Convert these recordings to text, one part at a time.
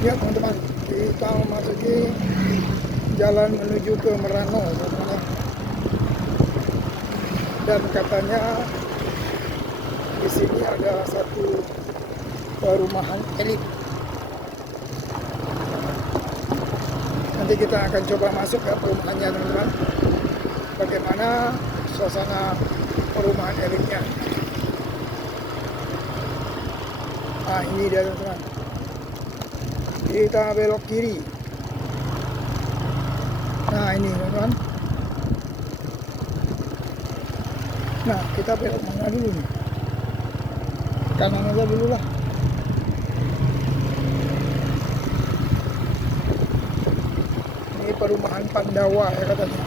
Ya teman-teman, kita memasuki jalan menuju ke Merano, teman-teman. Dan katanya di sini ada satu perumahan elit. Nanti kita akan coba masuk ke perumahannya, teman-teman. Bagaimana suasana perumahan elitnya. Nah, ini dia, teman-teman. Kita belok kiri. Nah, ini, teman-teman. Nah, kita belok mana dulu nih? Kanan aja dulu lah. Ini perumahan Pandawa ya katanya.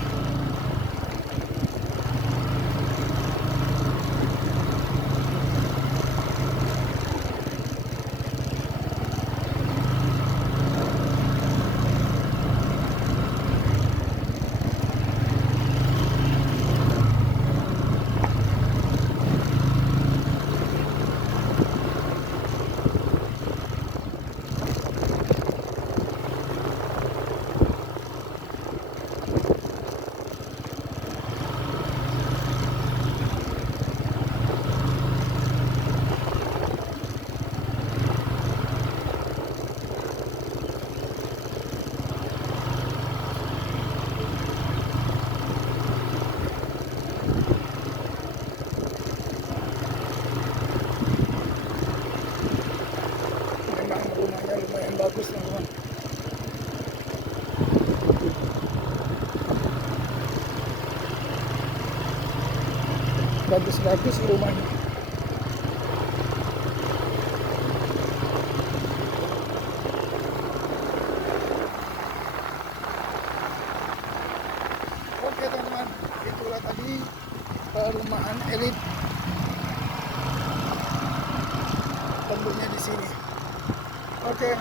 Memang rumahnya lumayan bagus, teman-teman. Bagus-bagus rumahnya. Oke teman-teman, itulah tadi perumahan elit tentunya di sini. Oke.